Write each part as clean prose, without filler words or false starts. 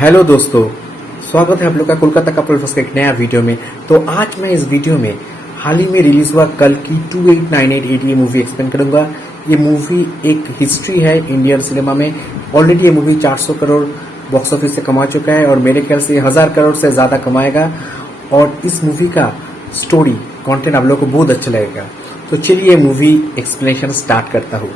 Hello दोस्तों, स्वागत है आप लोग का कोलकाता कपल फर्स्ट के एक नया वीडियो में। तो आज मैं इस वीडियो में हाल ही में रिलीज हुआ कल की 2898 मूवी एक्सप्लेन करूंगा। ये मूवी एक हिस्ट्री है इंडियन सिनेमा में। ऑलरेडी ये मूवी 400 करोड़ बॉक्स ऑफिस से कमा चुका है और मेरे ख्याल से 1000 करोड़ से ज्यादा कमाएगा। और इस मूवी का स्टोरी कंटेंट आप लोगों को बहुत अच्छा लगेगा। तो चलिए मूवी एक्सप्लेनेशन स्टार्ट करता हूँ।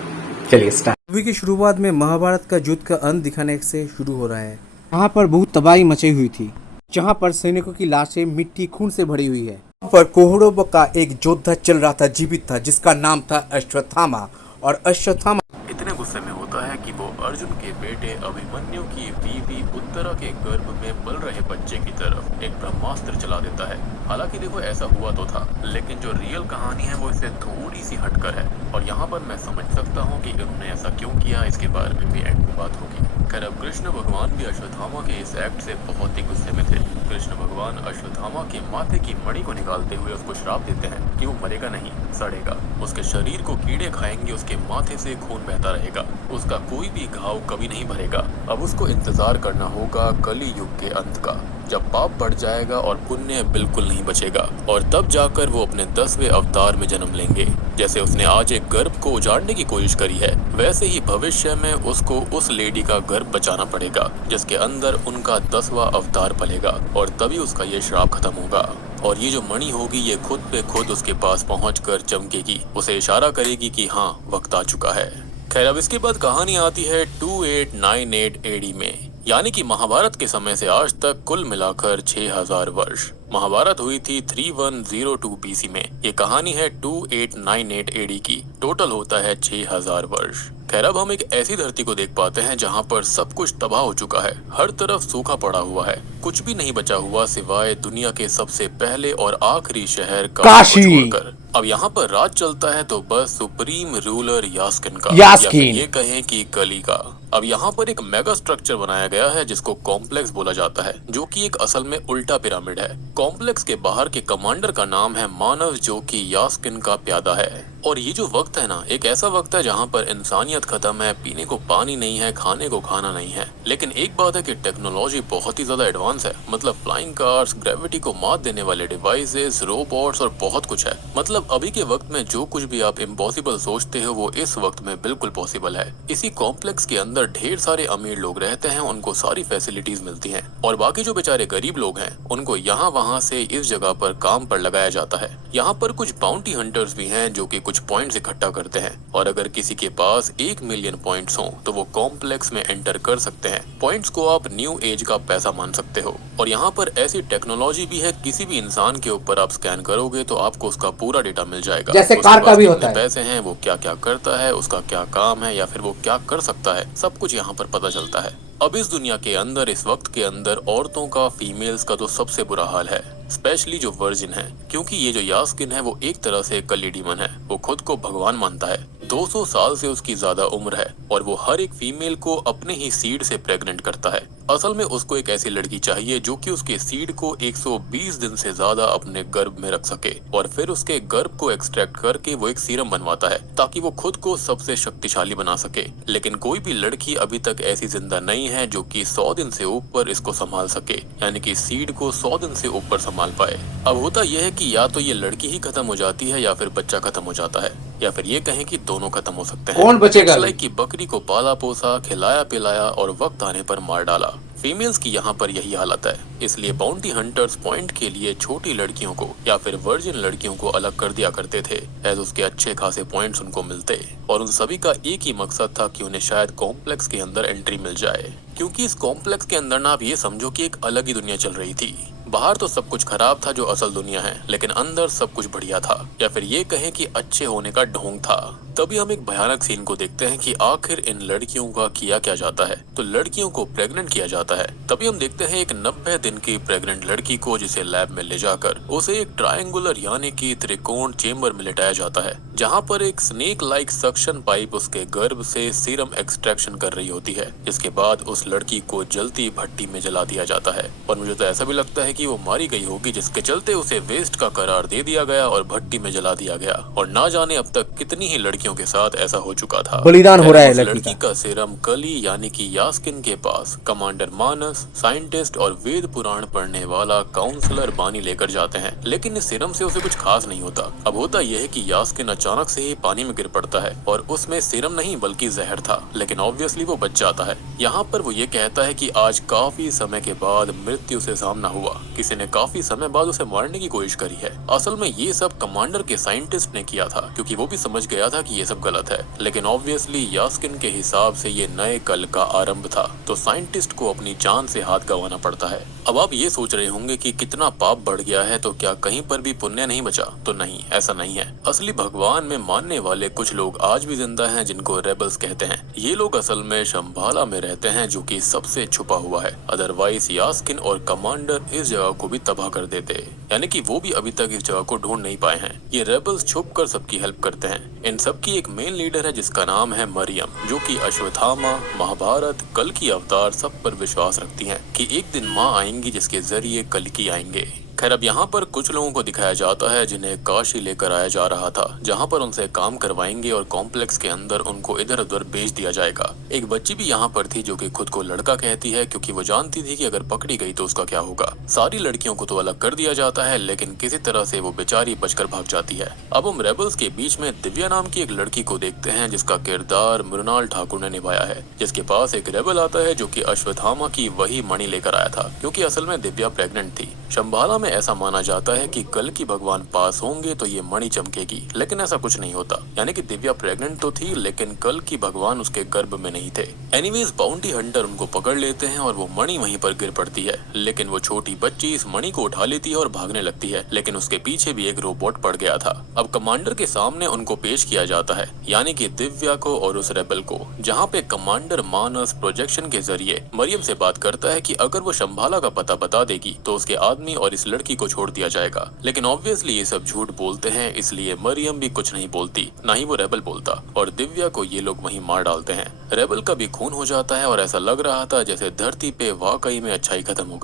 चलिए स्टार्ट। मूवी की शुरुआत में महाभारत का युद्ध का अंत दिखाने से शुरू हो रहा है। यहाँ पर बहुत तबाही मची हुई थी, जहाँ पर सैनिकों की लाशें मिट्टी खून से भरी हुई है। यहाँ पर कौरवों का एक योद्धा चल रहा था, जीवित था, जिसका नाम था अश्वत्थामा। और अश्वत्थामा इतने गुस्से में होता है कि वो अर्जुन के बेटे अभिमन्यु की बीवी उत्तरा के गर्भ में पल रहे बच्चे की तरफ एक ब्रह्मास्त्र चला देता है। हालांकि देखो ऐसा हुआ तो था, लेकिन जो रियल कहानी है वो इससे थोड़ी सी हटकर है। और यहाँ पर मैं समझ सकता हूँ कि उन्होंने ऐसा क्यों किया, इसके बारे में भी एंड में बात होगी। खैर अब कृष्ण भगवान भी अश्वत्थामा के इस एक्ट से बहुत ही गुस्से में थे। कृष्ण भगवान अश्वत्थामा के माथे की मणि को निकालते हुए उसको श्राप देते हैं कि वो मरेगा नहीं, सड़ेगा, उसके शरीर को कीड़े खाएंगे, उसके माथे से खून बहता रहेगा, उसका कोई भी घाव कभी नहीं भरेगा। अब उसको इंतजार करना होगा कली युग के अंत का, जब पाप बढ़ जाएगा और पुण्य बिल्कुल नहीं बचेगा, और तब जाकर वो अपने 10वें अवतार में जन्म लेंगे। जैसे उसने आज एक गर्भ को उजाड़ने की कोशिश करी है, वैसे ही भविष्य में उसको उस लेडी का गर्भ बचाना पड़ेगा जिसके अंदर उनका 10वां अवतार पलेगा, और तभी उसका ये श्राप खत्म होगा। और ये जो मणि होगी ये खुद पे खुद उसके पास पहुंचकर चमकेगी, उसे इशारा करेगी कि हाँ वक्त आ चुका है। खैर अब इसके बाद कहानी आती है 2898 एडी में, यानी कि महाभारत के समय से आज तक कुल मिलाकर 6000 वर्ष। महाभारत हुई थी 3102 बीसी में। ये कहानी है 2898 एडी की। टोटल होता है 6000 वर्ष। खैर अब हम एक ऐसी धरती को देख पाते हैं जहाँ पर सब कुछ तबाह हो चुका है, हर तरफ सूखा पड़ा हुआ है, कुछ भी नहीं बचा हुआ सिवाय दुनिया के सबसे पहले और आखिरी शहर काशी को छोड़कर। अब यहाँ पर राज चलता है तो बस सुप्रीम रूलर यास्किन का, या फिर ये कहें कि कली का। अब यहाँ पर एक मेगा स्ट्रक्चर बनाया गया है जिसको कॉम्प्लेक्स बोला जाता है, जो कि एक असल में उल्टा पिरामिड है। कॉम्प्लेक्स के बाहर के कमांडर का नाम है मानव, जो कि यास्किन का प्यादा है। और ये जो वक्त है ना, एक ऐसा वक्त है जहाँ पर इंसानियत खत्म है, पीने को पानी नहीं है, खाने को खाना नहीं है। लेकिन एक बात है कि टेक्नोलॉजी बहुत ही ज्यादा एडवांस है। मतलब फ्लाइंग कार्स, ग्रेविटी को मात देने वाले डिवाइसेस, रोबोट्स और बहुत कुछ है। मतलब अभी के वक्त में जो कुछ भी आप इम्पॉसिबल सोचते हो वो इस वक्त में बिल्कुल पॉसिबल है। इसी कॉम्प्लेक्स के अंदर ढेर सारे अमीर लोग रहते हैं, उनको सारी फैसिलिटीज मिलती हैं, और बाकी जो बेचारे गरीब लोग हैं उनको यहाँ वहाँ से इस जगह पर काम पर लगाया जाता है। यहाँ पर कुछ बाउंटी हंटर्स भी हैं जो कि कुछ पॉइंट्स इकट्ठा करते हैं, और अगर किसी के पास 1 मिलियन पॉइंट्स हो तो वो कॉम्प्लेक्स में एंटर कर सकते हैं। पॉइंट्स को आप न्यू एज का पैसा मान सकते हो। और यहाँ पर ऐसी टेक्नोलॉजी भी है, किसी भी इंसान के ऊपर आप स्कैन करोगे तो आपको उसका पूरा डेटा मिल जाएगा, जैसे कार का भी होता है। पैसे हैं, वो क्या क्या करता है, उसका क्या काम है, या फिर वो क्या कर सकता है, सब कुछ यहाँ पर पता चलता है। अब इस दुनिया के अंदर, इस वक्त के अंदर औरतों का, फीमेल्स का तो सबसे बुरा हाल है, स्पेशली जो वर्जिन है, क्योंकि ये जो यास्किन है वो एक तरह से कली डीमन है। वो खुद को भगवान मानता है, 200 साल से उसकी ज्यादा उम्र है, और वो हर एक फीमेल को अपने ही सीड से प्रेग्नेंट करता है। असल में उसको एक ऐसी लड़की चाहिए जो कि उसके सीड को 120 दिन से ज्यादा अपने गर्भ में रख सके, और फिर उसके गर्भ को एक्सट्रैक्ट करके वो एक सीरम बनवाता है ताकि वो खुद को सबसे शक्तिशाली बना सके। लेकिन कोई भी लड़की अभी तक ऐसी जिंदा नहीं है जो कि 100 दिन से ऊपर इसको संभाल सके, यानी कि सीड को 100 दिन से ऊपर संभाल पाए। अब होता यह है कि या तो ये लड़की ही खत्म हो जाती है या फिर बच्चा खत्म हो जाता है, या फिर ये कहें कि दोनों खत्म हो सकते हैं। कौन बचेगा? लाइक कि बकरी को पाला पोसा, खिलाया पिलाया और वक्त आने पर मार डाला। फीमेल्स की यहाँ पर यही हालत है। इसलिए बाउंटी हंटर्स पॉइंट के लिए छोटी लड़कियों को या फिर वर्जिन लड़कियों को अलग कर दिया करते थे, एज उसके अच्छे खासे पॉइंट्स उनको मिलते, और उन सभी का एक ही मकसद था कि उन्हें शायद कॉम्प्लेक्स के अंदर एंट्री मिल जाए। क्योंकि इस कॉम्प्लेक्स के अंदर ना आप ये समझो कि एक अलग ही दुनिया चल रही थी। बाहर तो सब कुछ खराब था जो असल दुनिया है, लेकिन अंदर सब कुछ बढ़िया था, या फिर ये कहें कि अच्छे होने का ढोंग था। तभी हम एक भयानक सीन को देखते हैं कि आखिर इन लड़कियों का किया क्या जाता है। तो लड़कियों को प्रेग्नेंट किया जाता है। तभी हम देखते हैं एक 90 दिन की प्रेग्नेंट लड़की को, जिसे लैब में ले जाकर उसे एक ट्रायंगुलर यानी कि त्रिकोण चेम्बर में लेटाया जाता है, जहाँ पर एक स्नेक लाइक सक्शन पाइप उसके गर्भ से सीरम एक्सट्रैक्शन कर रही होती है, जिसके बाद उस लड़की को जलती भट्टी में जला दिया जाता है। और मुझे तो ऐसा भी लगता है कि कि वो मारी गई होगी, जिसके चलते उसे वेस्ट का करार दे दिया गया और भट्टी में जला दिया गया। और ना जाने अब तक कितनी ही लड़कियों के साथ ऐसा हो चुका था। बलिदान हो रहा है उस लड़की लड़की का सीरम कली यानी कि यास्किन के पास कमांडर मानस, साइंटिस्ट और वेद पुराण पढ़ने वाला काउंसलर बानी लेकर जाते हैं, लेकिन इस सीरम से उसे कुछ खास नहीं होता। अब होता यह है कि यास्किन अचानक से ही पानी में गिर पड़ता है और उसमें सीरम नहीं बल्कि जहर था, लेकिन ऑब्वियसली वो बच जाता है। यहाँ पर वो ये कहता है कि आज काफी समय के बाद मृत्यु से सामना हुआ, किसी ने काफी समय बाद उसे मारने की कोशिश करी है। असल में ये सब कमांडर के साइंटिस्ट ने किया था, क्योंकि वो भी समझ गया था कि ये सब गलत है, लेकिन ऑब्वियसली यास्किन के हिसाब से ये नए कल का आरंभ था, तो साइंटिस्ट को अपनी जान से हाथ गंवाना पड़ता है। अब आप ये सोच रहे होंगे कि कितना पाप बढ़ गया है, तो क्या कहीं पर भी पुण्य नहीं बचा? तो नहीं, ऐसा नहीं है। असली भगवान में मानने वाले कुछ लोग आज भी जिंदा हैं, जिनको रेबल्स कहते हैं। ये लोग असल में शंभाला में रहते हैं, जो कि सबसे छुपा हुआ है। अदरवाइज यास्किन और कमांडर इस जगह को भी तबाह कर देते, यानी कि वो भी अभी तक इस जगह को ढूंढ नहीं पाए हैं। ये रेबल्स छुप कर सबकी हेल्प करते हैं। इन सब की एक मेन लीडर है जिसका नाम है मरियम, जो कि अश्वत्थामा, महाभारत, कल की अवतार सब पर विश्वास रखती हैं कि एक दिन माँ आएंगी जिसके जरिए कल की आएंगे। खैर, अब यहाँ पर कुछ लोगों को दिखाया जाता है जिन्हें काशी लेकर आया जा रहा था, जहाँ पर उनसे काम करवाएंगे और कॉम्प्लेक्स के अंदर उनको इधर उधर भेज दिया जाएगा। एक बच्ची भी यहाँ पर थी जो कि खुद को लड़का कहती है, क्योंकि वो जानती थी कि अगर पकड़ी गई तो उसका क्या होगा। सारी लड़कियों को तो अलग कर दिया जाता है, लेकिन किसी तरह से वो बेचारी बचकर भाग जाती है। अब हम रेबल्स के बीच में दिव्या नाम की एक लड़की को देखते हैं, जिसका किरदार मृणाल ठाकुर ने निभाया है, जिसके पास एक रेबल आता है जो कि अश्वत्थामा की वही मणि लेकर आया था, क्योंकि असल में दिव्या प्रेग्नेंट थी। शंभाला में ऐसा माना जाता है कि कल की भगवान पास होंगे तो ये मणि चमकेगी, लेकिन ऐसा कुछ नहीं होता। यानी कि दिव्या प्रेग्नेंट तो थी, लेकिन कल की भगवान उसके गर्भ में नहीं थे। एनीवेज, बाउंटी हंटर उनको पकड़ लेते हैं और वो मणि वहीं पर गिर पड़ती है, लेकिन वो छोटी बच्ची इस मणि को उठा लेती है और भागने लगती है, लेकिन उसके पीछे भी एक रोबोट पड़ गया था। अब कमांडर के सामने उनको पेश किया जाता है, यानी कि दिव्या को और उस रेबल को, जहाँ पे कमांडर मानस प्रोजेक्शन के जरिए मरियम से बात करता है कि अगर वो शंभाला का पता बता देगी तो उसके आदमी और इस लड़की को छोड़ दिया जाएगा। लेकिन ऑब्वियसली ये सब झूठ बोलते हैं, इसलिए मरियम भी कुछ नहीं बोलती, ना ही वो रेबल बोलता, और दिव्या को ये लोग वहीं मार डालते हैं। रेबल का भी खून हो जाता है और ऐसा लग रहा था जैसे धरती पे वाकई में अच्छाई खत्म हो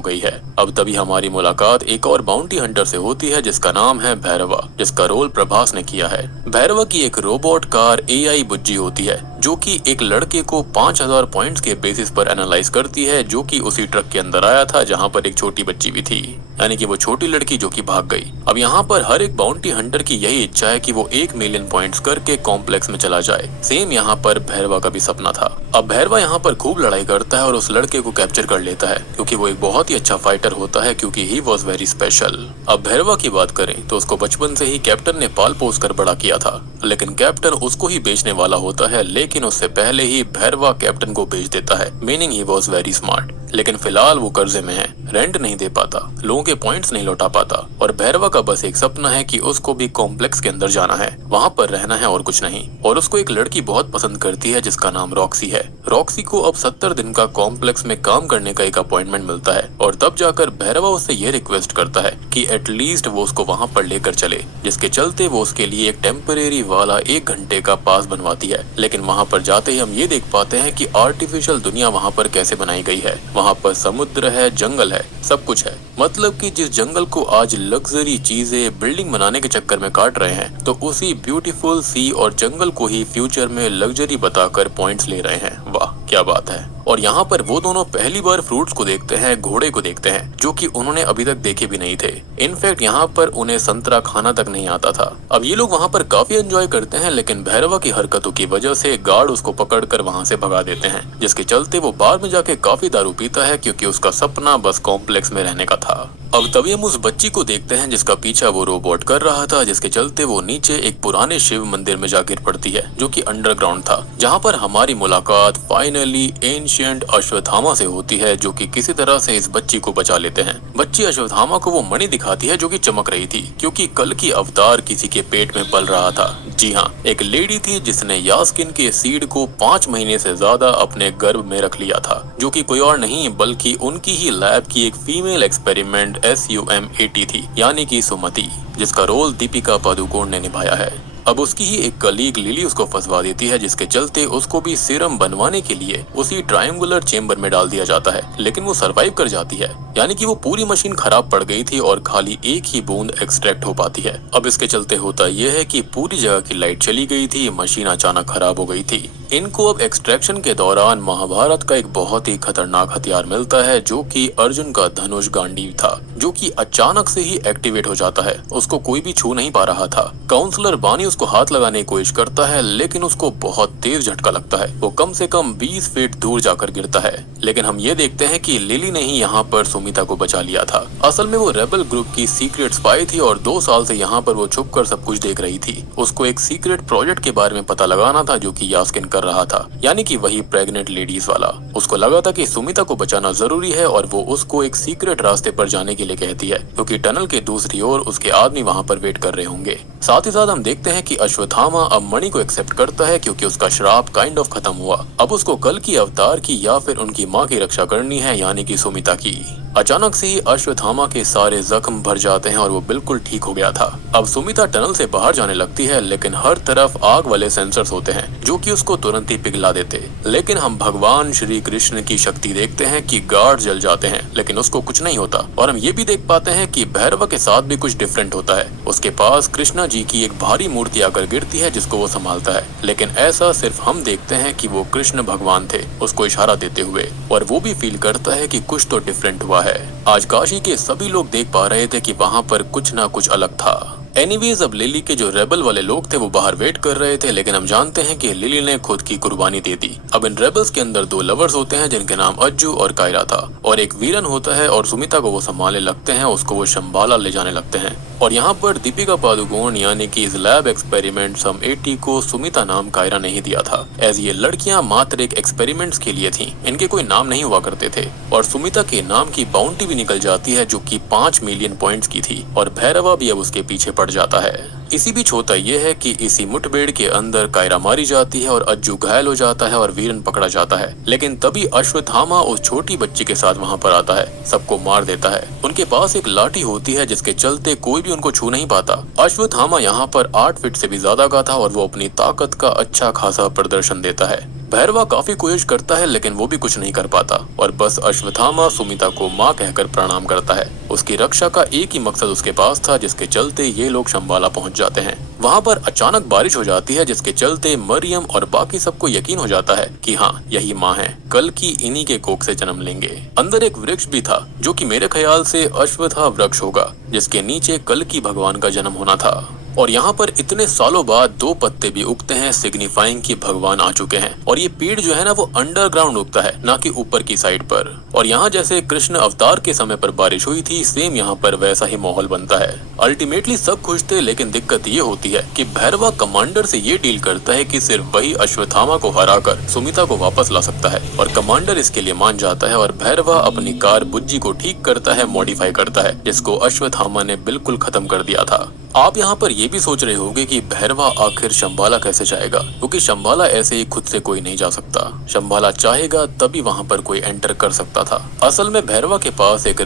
गई है। अब तभी हमारी मुलाकात एक और बाउंटी हंटर से होती है, जिसका नाम है भैरवा, जिसका रोल प्रभास ने किया है। भैरवा की एक रोबोट कार AI बुज्जी होती है, जो कि एक लड़के को 5000 पॉइंट्स के बेसिस पर एनालाइज करती है, जो कि उसी ट्रक के अंदर आया था जहाँ पर एक छोटी बच्ची भी थी, यानी कि वो छोटी लड़की जो कि भाग गई। अब यहाँ पर हर एक बाउंटी हंटर की यही इच्छा है कि वो 1 मिलियन पॉइंट्स करके कॉम्प्लेक्स में चला जाए। सेम यहाँ पर भैरवा का भी सपना था। अब भैरवा यहाँ पर खूब लड़ाई करता है और उस लड़के को कैप्चर कर लेता है, क्योंकि वो एक बहुत ही अच्छा फाइटर होता है, क्योंकि ही वॉज वेरी स्पेशल। अब भैरवा की बात करें तो उसको बचपन से ही कैप्टन ने पाल पोस कर बड़ा किया था, लेकिन कैप्टन उसको ही बेचने वाला होता है, लेकिन उससे पहले ही भैरवा कैप्टन को बेच देता है, meaning he was very smart. लेकिन फिलहाल वो कर्जे में है, रेंट नहीं दे पाता, लोगों के पॉइंट्स नहीं लौटा पाता, और भैरवा का बस एक सपना है कि उसको भी कॉम्प्लेक्स के अंदर जाना है, वहाँ पर रहना है और कुछ नहीं। और उसको एक लड़की बहुत पसंद करती है जिसका नाम रॉक्सी है। रॉक्सी को अब 70 दिन का कॉम्प्लेक्स में काम करने का एक अपॉइंटमेंट मिलता है, और तब जाकर भैरवा उससे ये रिक्वेस्ट करता है कि एटलीस्ट वो उसको वहाँ पर लेकर चले, जिसके चलते वो उसके लिए एक टेम्परेरी वाला 1 घंटे का पास बनवाती है। लेकिन वहाँ पर जाते ही हम ये देख पाते हैं कि आर्टिफिशियल दुनिया वहाँ पर कैसे बनाई गई है। वहाँ पर समुद्र है, जंगल है, सब कुछ है। मतलब कि जिस जंगल को आज लग्जरी चीजें बिल्डिंग बनाने के चक्कर में काट रहे हैं, तो उसी ब्यूटीफुल सी और जंगल को ही फ्यूचर में लग्जरी बताकर पॉइंट्स ले रहे हैं। वाह क्या बात है। और यहाँ पर वो दोनों पहली बार फ्रूट्स को देखते हैं, घोड़े को देखते हैं, जो कि उन्होंने अभी तक देखे भी नहीं थे। इनफैक्ट यहाँ पर उन्हें संतरा खाना तक नहीं आता था। अब ये लोग वहाँ पर काफी एंजॉय करते हैं, लेकिन भैरवा की हरकतों की वजह से गार्ड उसको पकड़कर वहाँ से भगा देते हैं, जिसके चलते वो बार में जाके काफी दारू पीता है, क्योंकि उसका सपना बस कॉम्प्लेक्स में रहने का था। अब तभी हम उस बच्ची को देखते हैं जिसका पीछा वो रोबोट कर रहा था, जिसके चलते वो नीचे एक पुराने शिव मंदिर में जा गिर पड़ती है, जो कि अंडरग्राउंड था, जहाँ पर हमारी मुलाकात फाइनली एंशिएंट अश्वत्थामा से होती है, जो कि किसी तरह से इस बच्ची को बचा लेते हैं। बच्ची अश्वत्थामा को वो मणि दिखाती है जो कि चमक रही थी, क्योंकि कल की अवतार किसी के पेट में पल रहा था। जी हाँ, एक लेडी थी जिसने यास्किन के सीड को 5 महीने से ज्यादा अपने गर्भ में रख लिया था, जो कि कोई और नहीं बल्कि उनकी ही लैब की एक फीमेल एक्सपेरिमेंट SUM-80 थी, यानी कि सुमति, जिसका रोल दीपिका पादुकोण ने निभाया है। अब उसकी ही एक कलीग लिली उसको फंसवा देती है, जिसके चलते उसको भी सीरम बनवाने के लिए उसी ट्रायंगुलर चेंबर में डाल दिया जाता है, लेकिन वो सरवाइव कर जाती है। यानी कि वो पूरी मशीन खराब पड़ गई थी और खाली एक ही बूंद एक्सट्रैक्ट हो पाती है। अब इसके चलते होता यह है कि पूरी जगह की लाइट चली गई थी, मशीन अचानक खराब हो गई थी। इनको अब एक्सट्रैक्शन के दौरान महाभारत का एक बहुत ही खतरनाक हथियार मिलता है जो कि अर्जुन का धनुष गांडीव था, जो कि अचानक से ही एक्टिवेट हो जाता है। उसको कोई भी छू नहीं पा रहा था। काउंसलर बानी उसको हाथ लगाने की कोशिश करता है लेकिन उसको बहुत तेज झटका लगता है। वो कम से कम 20 फीट दूर जाकर गिरता है। लेकिन हम ये देखते हैं कि लिली ने ही यहाँ पर सुमिता को बचा लिया था। असल में वो रेबल ग्रुप की सीक्रेट स्पाई थी और 2 साल से यहाँ पर वो छुप कर सब कुछ देख रही थी। उसको एक सीक्रेट प्रोजेक्ट के बारे में पता लगाना था जो कि यास्किन कर रहा था, यानी कि वही प्रेग्नेंट लेडीज वाला। उसको लगा था कि सुमिता को बचाना जरूरी है और वो उसको एक सीक्रेट रास्ते पर जाने के लिए कहती है, क्योंकि टनल के दूसरी ओर उसके आदमी वहाँ पर वेट कर रहे होंगे। साथ ही साथ हम देखते हैं कि अश्वत्थामा अब मणि को एक्सेप्ट करता है क्योंकि उसका श्राप काइंड ऑफ खत्म हुआ। अब उसको कल की अवतार की या फिर उनकी माँ की रक्षा करनी है, यानी कि सुमिता की। अचानक से ही अश्वत्थामा के सारे जख्म भर जाते हैं और वो बिल्कुल ठीक हो गया था। अब सुमिता टनल से बाहर जाने लगती है लेकिन हर तरफ आग वाले सेंसर्स होते हैं जो कि उसको तुरंत ही पिघला देते। लेकिन हम भगवान श्री कृष्ण की शक्ति देखते हैं कि गार्ड जल जाते हैं लेकिन उसको कुछ नहीं होता। और हम ये भी देख पाते हैं कि भैरवा के साथ भी कुछ डिफरेंट होता है। उसके पास कृष्णा जी की एक भारी मूर्ति आकर गिरती है जिसको वो संभालता है, लेकिन ऐसा सिर्फ हम देखते हैं कि वो कृष्ण भगवान थे उसको इशारा देते हुए, और वो भी फील करता है कि कुछ तो डिफरेंट हुआ है। आज काशी के सभी लोग देख पा रहे थे कि वहाँ पर कुछ ना कुछ अलग था। एनीवेज अब लिली के जो रेबल वाले लोग थे वो बाहर वेट कर रहे थे, लेकिन हम जानते हैं कि लिली ने खुद की कुर्बानी दे दी। अब इन रेबल्स के अंदर 2 लवर्स होते हैं जिनके नाम अज्जू और कायरा था, और एक वीरन होता है और सुमिता को वो संभालने लगते हैं, उसको वो शंबाला ले जाने लगते हैं। और यहाँ पर दीपिका पादुकोण यानी कि इस लैब एक्सपेरिमेंट सम 80 को सुमिता नाम कायरा नहीं दिया था, एज ये लड़कियां मात्र एक एक्सपेरिमेंट्स के लिए थीं। इनके कोई नाम नहीं हुआ करते थे। और सुमिता के नाम की बाउंटी भी निकल जाती है जो कि 5 मिलियन पॉइंट्स की थी, और भैरवा भी अब उसके पीछे पड़ जाता है। इसी बीच होता यह है कि इसी मुठभेड़ के अंदर कायरा मारी जाती है और अज्जू घायल हो जाता है और वीरन पकड़ा जाता है। लेकिन तभी अश्वत्थामा उस छोटी बच्ची के साथ वहाँ पर आता है, सबको मार देता है। उनके पास एक लाठी होती है जिसके चलते कोई भी उनको छू नहीं पाता। अश्वत्थामा यहाँ पर 8 फीट से भी ज्यादा का था और वो अपनी ताकत का अच्छा खासा प्रदर्शन देता है। भैरवा काफी कोशिश करता है लेकिन वो भी कुछ नहीं कर पाता, और बस अश्वत्थामा सुमिता को माँ कहकर प्रणाम करता है। उसकी रक्षा का एक ही मकसद उसके पास था, जिसके चलते ये लोग शंबाला पहुंच जाते हैं। वहाँ पर अचानक बारिश हो जाती है जिसके चलते मरियम और बाकी सबको यकीन हो जाता है कि हाँ यही माँ है, कल की इन्हीं के कोख से जन्म लेंगे। अंदर एक वृक्ष भी था जो कि मेरे ख्याल से अश्वत्था वृक्ष होगा, जिसके नीचे कल की भगवान का जन्म होना था। और यहाँ पर इतने सालों बाद 2 पत्ते भी उगते हैं, सिग्निफाइंग कि भगवान आ चुके हैं। और ये पेड़ जो है ना वो अंडरग्राउंड उगता है, ना कि ऊपर की साइड पर। और यहाँ जैसे कृष्ण अवतार के समय पर बारिश हुई थी, सेम यहाँ पर वैसा ही माहौल बनता है। अल्टीमेटली सब खुश थे, लेकिन दिक्कत ये होती है कि भैरवा कमांडर से ये डील करता है कि सिर्फ वही अश्वत्थामा को हराकर सुमिता को वापस ला सकता है, और कमांडर इसके लिए मान जाता है। और भैरवा अपनी कार बुज्जी को ठीक करता है, मॉडिफाई करता है, जिसको अश्वत्थामा ने बिल्कुल खत्म कर दिया था। आप यहाँ पर ये भी सोच रहे होंगे कि भैरवा आखिर शंबाला कैसे जाएगा, क्योंकि शंबाला ऐसे ही खुद से कोई नहीं जा सकता। शंबाला चाहेगा तभी वहाँ पर कोई एंटर कर सकता था। असल में भैरवा के पास एक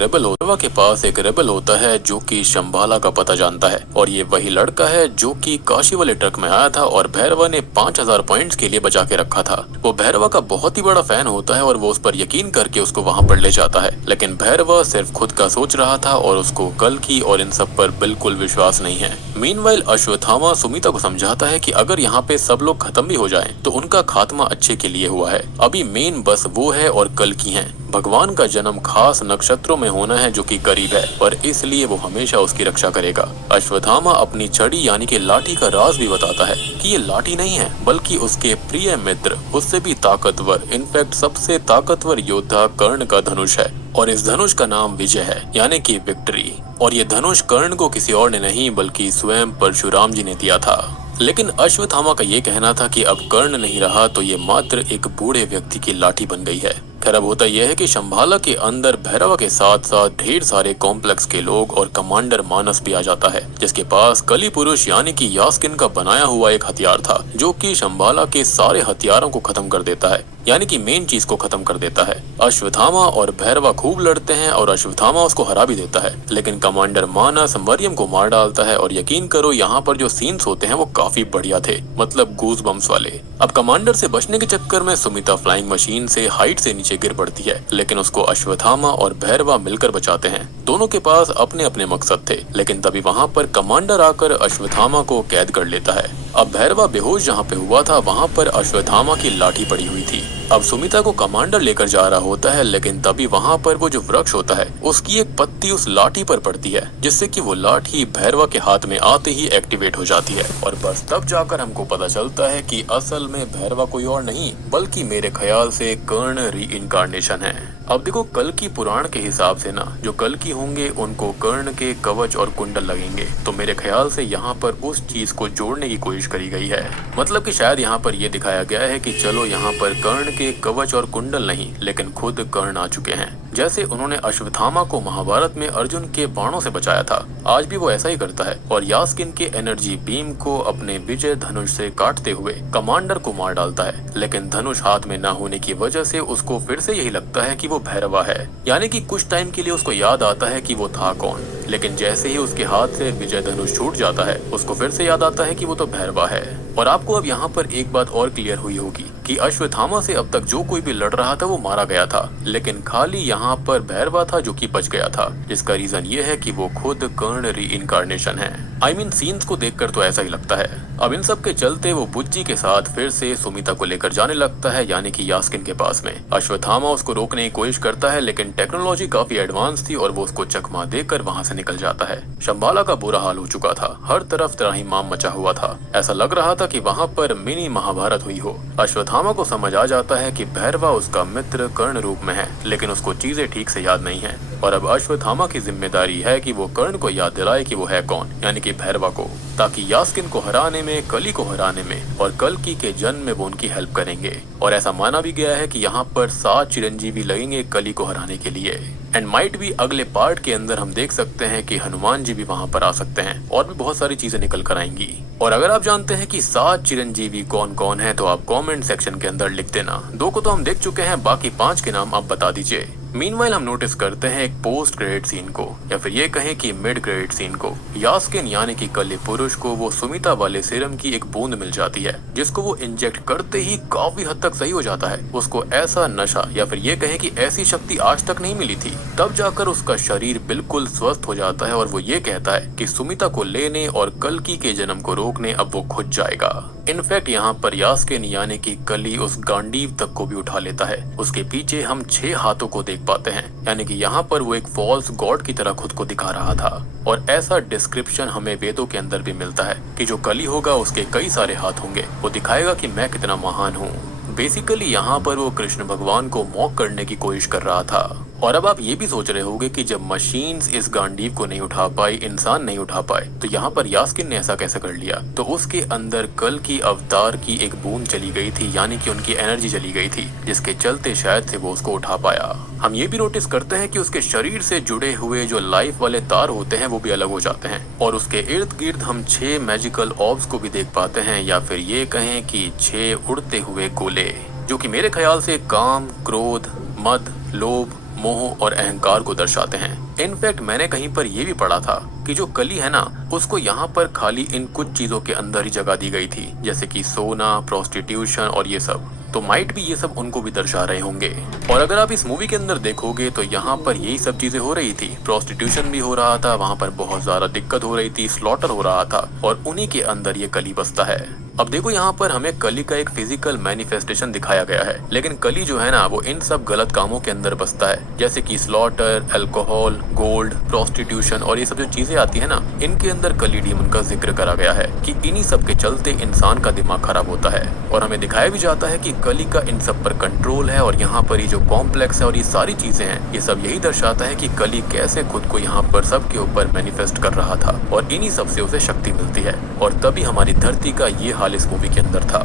रेबल होता है जो कि शंबाला का पता जानता है, और ये वही लड़का है जो कि काशी वाले ट्रक में आया था और भैरवा ने 5000 पॉइंट्स के लिए बचा के रखा था। वो भैरवा का बहुत ही बड़ा फैन होता है और वो उस पर यकीन करके उसको वहाँ पर ले जाता है। लेकिन भैरवा सिर्फ खुद का सोच रहा था और उसको कल की और इन सब पर बिल्कुल विश्वास नहीं है। मीनवाइल अश्वत्थामा सुमिता को समझाता है कि अगर यहाँ पे सब लोग खत्म भी हो जाएं, तो उनका खात्मा अच्छे के लिए हुआ है। अभी मेन बस वो है और कल की हैं। भगवान का जन्म खास नक्षत्रों में होना है जो कि करीब है, और इसलिए वो हमेशा उसकी रक्षा करेगा। अश्वत्थामा अपनी छड़ी यानी कि लाठी का राज भी बताता है कि ये लाठी नहीं है, बल्कि उसके प्रिय मित्र, उससे भी ताकतवर, इनफैक्ट सबसे ताकतवर योद्धा कर्ण का धनुष है, और इस धनुष का नाम विजय है, यानी कि विक्ट्री। और ये धनुष कर्ण को किसी और ने नहीं बल्कि स्वयं परशुराम जी ने दिया था। लेकिन अश्वत्थामा का ये कहना था कि अब कर्ण नहीं रहा तो ये मात्र एक बूढ़े व्यक्ति की लाठी बन गई है। खैर अब होता यह है कि शंबाला के अंदर भैरवा के साथ साथ ढेर सारे कॉम्प्लेक्स के लोग और कमांडर मानस भी आ जाता है, जिसके पास कली पुरुष यानी कि यास्किन का बनाया हुआ एक हथियार था जो कि शंबाला के सारे हथियारों को खत्म कर देता है, यानी कि मेन चीज को खत्म कर देता है। अश्वत्थामा और भैरवा खूब लड़ते हैं और अश्वत्थामा उसको हरा भी देता है, लेकिन कमांडर मानस मरियम को मार डालता है। और यकीन करो यहाँ पर जो सीन्स होते हैं वो काफी बढ़िया थे, मतलब गूज बम्स वाले। अब कमांडर से बचने के चक्कर में सुमिता फ्लाइंग मशीन से हाइट से नीचे नीचे गिर पड़ती है, लेकिन उसको अश्वत्थामा और भैरवा मिलकर बचाते हैं। दोनों के पास अपने अपने मकसद थे, लेकिन तभी वहाँ पर कमांडर आकर अश्वत्थामा को कैद कर लेता है। अब भैरवा बेहोश जहाँ पे हुआ था वहाँ पर अश्वत्थामा की लाठी पड़ी हुई थी। अब सुमिता को कमांडर लेकर जा रहा होता है, लेकिन तभी वहाँ पर वो जो वृक्ष होता है उसकी एक पत्ती उस लाठी पर पड़ती है, जिससे कि वो लाठी भैरवा के हाथ में आते ही एक्टिवेट हो जाती है। और बस तब जाकर हमको पता चलता है कि असल में भैरवा कोई और नहीं बल्कि मेरे ख्याल से कर्ण री-इनकार्नेशन है। अब देखो, कल की पुराण के हिसाब से ना जो कल की होंगे उनको कर्ण के कवच और कुंडल लगेंगे, तो मेरे ख्याल से यहाँ पर उस चीज को जोड़ने की कोशिश करी गई है। मतलब कि शायद यहाँ पर ये दिखाया गया है कि चलो यहाँ पर कर्ण के कवच और कुंडल नहीं लेकिन खुद कर्ण आ चुके हैं। जैसे उन्होंने अश्वत्थामा को महाभारत में अर्जुन के बाणों से बचाया था, आज भी वो ऐसा ही करता है और यास्किन के एनर्जी बीम को अपने विजय धनुष से काटते हुए कमांडर को मार डालता है। लेकिन धनुष हाथ में न होने की वजह से उसको फिर से यही लगता है कि वो भैरवा है, यानी कि कुछ टाइम के लिए उसको याद आता है कि वो था कौन। लेकिन जैसे ही उसके हाथ से विजय धनुष छूट जाता है उसको फिर से याद आता है कि वो तो भैरवा है। और आपको अब यहाँ पर एक बात और क्लियर हुई होगी कि अश्वत्थामा से अब तक जो कोई भी लड़ रहा था वो मारा गया था, लेकिन खाली यहाँ पर भैरवा था जो कि बच गया था, जिसका रीजन ये है कि वो खुद कर्ण री-इनकार्नेशन है। आई मीन सीन्स को देखकर तो ऐसा ही लगता है। अब इन सब के चलते वो बुज्जी के साथ फिर से सुमिता को लेकर जाने लगता है, यानी कि यास्किन के पास में। अश्वत्थामा उसको रोकने की कोशिश करता है, लेकिन टेक्नोलॉजी काफी एडवांस थी और वो उसको चकमा देकर वहाँ से निकल जाता है। शंबाला का बुरा हाल हो चुका था, हर तरफ त्राहिमाम मचा हुआ था। ऐसा लग रहा था कि वहाँ पर मिनी महाभारत हुई हो। अश्वत्थामा को समझ आ जाता है कि भैरवा उसका मित्र कर्ण रूप में है, लेकिन उसको चीजें ठीक से याद नहीं है। और अब अश्वत्थामा की जिम्मेदारी है कि वो कर्ण को याद दिलाए कि वो है कौन, यानी कि भैरवा को, ताकि यास्किन को हराने में, कली को हराने में और कल्कि के जन्म में वो उनकी हेल्प करेंगे। और ऐसा माना भी गया है कि यहाँ पर 7 चिरंजीवी लगेंगे कली को हराने के लिए। एंड माइट भी अगले पार्ट के अंदर हम देख सकते हैं कि हनुमान जी भी वहाँ पर आ सकते हैं और भी बहुत सारी चीजें निकल कर आएंगी। और अगर आप जानते हैं कि 7 चिरंजीवी कौन कौन है तो आप कमेंट सेक्शन के अंदर लिख देना। 2 को तो हम देख चुके हैं, बाकी 5 के नाम आप बता दीजिए। मीनवाइल हम नोटिस करते हैं एक पोस्ट क्रेडिट सीन को, या फिर ये कहें कि मिड क्रेडिट सीन को। यास्किन यानी कि कली पुरुष को वो सुमिता वाले सीरम की एक बूंद मिल जाती है, जिसको वो इंजेक्ट करते ही काफी हद तक सही हो जाता है। उसको ऐसा नशा या फिर ये कहें कि ऐसी शक्ति आज तक नहीं मिली थी। तब जाकर उसका शरीर बिल्कुल स्वस्थ हो जाता है और वो ये कहता है कि सुमिता को लेने और कल्कि के जन्म को रोकने अब वो खुद जाएगा। इनफैक्ट यहाँ पर यास्किन यानी कि कली उस गांडीव तक को भी उठा लेता है। उसके पीछे हम 6 हाथों को देख पाते हैं, यानी कि यहाँ पर वो एक फॉल्स गॉड की तरह खुद को दिखा रहा था। और ऐसा डिस्क्रिप्शन हमें वेदों के अंदर भी मिलता है कि जो कली होगा उसके कई सारे हाथ होंगे, वो दिखाएगा कि मैं कितना महान हूँ। बेसिकली यहाँ पर वो कृष्ण भगवान को मॉक करने की कोशिश कर रहा था। और अब आप ये भी सोच रहे होंगे कि जब मशीन्स इस गांडीव को नहीं उठा पाई, इंसान नहीं उठा पाए, तो यहाँ पर यास्किन ने ऐसा कैसे कर लिया। तो उसके अंदर कल की अवतार की एक बूंद चली गई थी, यानी कि उनकी एनर्जी चली गई थी, जिसके चलते शायद से वो उसको उठा पाया। हम ये भी नोटिस करते हैं कि उसके शरीर से जुड़े हुए जो लाइफ वाले तार होते हैं वो भी अलग हो जाते हैं। और उसके इर्द गिर्द हम 6 मैजिकल ऑर्ब्स को भी देख पाते हैं, या फिर ये कहें कि 6 उड़ते हुए गोले, जो कि मेरे ख्याल से काम, क्रोध, मद, लोभ, मोह और अहंकार को दर्शाते हैं। इनफैक्ट मैंने कहीं पर यह भी पढ़ा था कि जो कली है ना, उसको यहाँ पर खाली इन कुछ चीजों के अंदर ही जगह दी गई थी, जैसे कि सोना, प्रोस्टिट्यूशन और ये सब। तो माइट भी ये सब उनको भी दर्शा रहे होंगे। और अगर आप इस मूवी के अंदर देखोगे तो यहाँ पर यही सब चीजें हो रही थी। प्रोस्टिट्यूशन भी हो रहा था, वहाँ पर बहुत ज्यादा दिक्कत हो रही थी, स्लॉटर हो रहा था, और उन्हीं के अंदर ये कली बसता है। अब देखो यहाँ पर हमें कली का एक फिजिकल मैनिफेस्टेशन दिखाया गया है, लेकिन कली जो है ना वो इन सब गलत कामों के अंदर बसता है, जैसे कि स्लॉटर, अल्कोहल, गोल्ड, प्रोस्टिट्यूशन और ये सब जो चीजें आती है ना, इनके अंदर कली डीमन का जिक्र करा गया है कि इन्हीं सब के चलते इंसान का दिमाग खराब होता है। और हमें दिखाया भी जाता है कि कली का इन सब पर कंट्रोल है, और यहाँ पर ये जो कॉम्प्लेक्स है और ये सारी चीजें हैं, ये सब यही दर्शाता है कि कली कैसे खुद को यहाँ पर सबके ऊपर मैनिफेस्ट कर रहा था, और इन्हीं सब से उसे शक्ति मिलती है। और तभी हमारी धरती का ये हाल इस मूवी के अंदर था।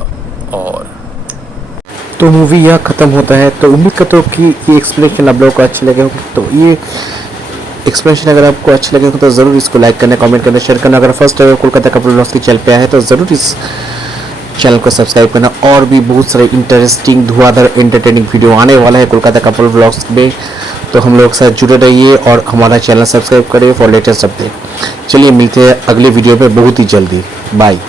और तो मूवी यहाँ खत्म होता है। तो उम्मीद करता हूँ कि ये एक्सप्लेनेशन आप लोगों को अच्छे लगे होंगे। तो ये एक्सप्लेनेशन अगर आपको अच्छे लगे हो तो ज़रूर इसको लाइक करना, कमेंट करना, शेयर करना। अगर first time Kolkata couple vlogs की चैनल पे आया है तो ज़रूर इस चैनल को सब्सक्राइब करना। और भी बहुत सारे इंटरेस्टिंग धुआंधार एंटरटेनिंग वीडियो आने वाला है कोलकाता कपल व्लॉग्स में, तो हम लोग साथ जुड़े रहिए और हमारा चैनल सब्सक्राइब करिए फॉर लेटेस्ट अपडेट। चलिए मिलते हैं अगले वीडियो में बहुत ही जल्दी। बाय।